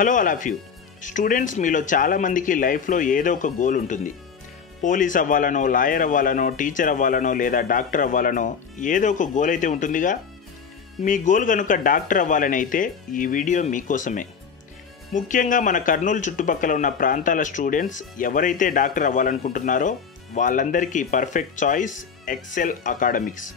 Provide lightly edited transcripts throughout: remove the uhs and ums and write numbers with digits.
Hello all of you students, మీలో చాలామందికి లైఫ్లో ఏదో ఒక గోల్ ఉంటుంది. పోలీస్ అవ్వాలనో, లాయర్ అవ్వాలనో, టీచర్ అవ్వాలనో లేదా డాక్టర్ అవ్వాలనో ఏదో ఒక గోల్ అయితే ఉంటుందిగా. మీ గోల్ కనుక డాక్టర్ అవ్వాలని అయితే ఈ వీడియో మీకోసమే. ముఖ్యంగా మన కర్నూలు చుట్టుపక్కల ఉన్న ప్రాంతాల స్టూడెంట్స్ ఎవరైతే డాక్టర్ అవ్వాలనుకుంటున్నారో వాళ్ళందరికీ perfect choice Excel academics.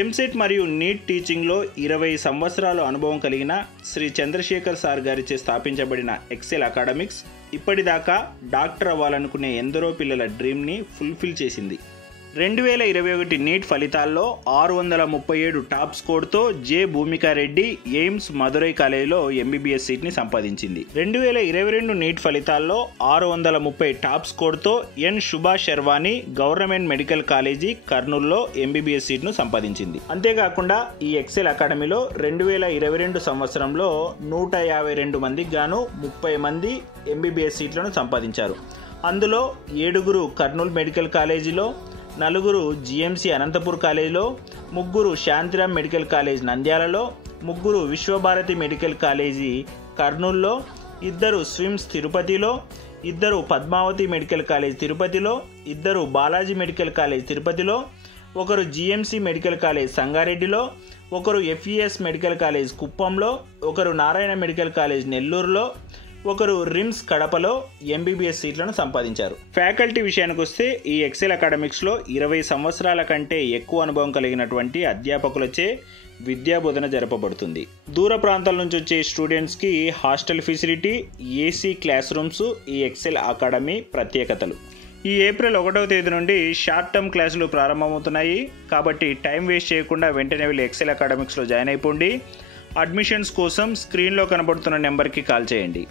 EAMCET మరియు నీట్ టీచింగ్లో 20 సంవత్సరాల అనుభవం కలిగిన శ్రీ చంద్రశేఖర్ సార్ గారిచే స్థాపించబడిన ఎక్సెల్ అకాడమిక్స్ ఇప్పటిదాకా డాక్టర్ అవ్వాలనుకునే ఎందరో పిల్లల డ్రీమ్ని ఫుల్ఫిల్ చేసింది. 2021 నీట్ ఫలితాల్లో 637 టాప్ స్కోర్తో జె భూమికారెడ్డి ఎయిమ్స్ మదురై కాలేజీలో ఎంబీబీఎస్ సీట్ని సంపాదించింది. 2022 నీట్ ఫలితాల్లో 630 టాప్ స్కోర్తో N Subha Sharvani government medical college కర్నూల్లో ఎంబీబీఎస్ సీట్ను సంపాదించింది. అంతేకాకుండా ఈ ఎక్సెల్ అకాడమీలో 2022 సంవత్సరంలో 152 మందికి గాను 30 మంది ఎంబీబీఎస్ సీట్లను సంపాదించారు. అందులో 7 కర్నూలు మెడికల్ కాలేజీలో, 4 జిఎంసి అనంతపూర్ కాలేజీలో, 3 శాంతిరామ్ మెడికల్ కాలేజ్ నంద్యాలలో, 3 విశ్వభారతి మెడికల్ కాలేజీ కర్నూల్లో, 2 స్విమ్స్ తిరుపతిలో, 2 పద్మావతి మెడికల్ కాలేజ్ తిరుపతిలో, 2 బాలాజీ మెడికల్ కాలేజ్ తిరుపతిలో, 1 జిఎంసి మెడికల్ కాలేజ్ సంగారెడ్డిలో, 1 ఎఫ్ఈఎస్ మెడికల్ కాలేజ్ కుప్పంలో, 1 నారాయణ మెడికల్ కాలేజ్ నెల్లూరులో, 1 రిమ్స్ కడపలో ఎంబీబీఎస్ సీట్లను సంపాదించారు. ఫ్యాకల్టీ విషయానికి వస్తే ఈ ఎక్సెల్ అకాడమిక్స్లో 20 సంవత్సరాల కంటే ఎక్కువ అనుభవం కలిగినటువంటి అధ్యాపకులచే విద్యాబోధన జరపబడుతుంది. దూర ప్రాంతాల నుంచి వచ్చే స్టూడెంట్స్కి hostel facility, AC class rooms ఈ ఎక్సెల్ అకాడమీ ప్రత్యేకతలు. ఈ ఏప్రిల్ 1వ తేదీ నుండి షార్ట్ టర్మ్ క్లాసులు ప్రారంభమవుతున్నాయి. కాబట్టి టైం వేస్ట్ చేయకుండా వెంటనే వెళ్ళి ఎక్సెల్ అకాడమిక్స్లో జాయిన్ అయిపోండి. అడ్మిషన్స్ కోసం స్క్రీన్లో కనబడుతున్న నెంబర్కి కాల్ చేయండి.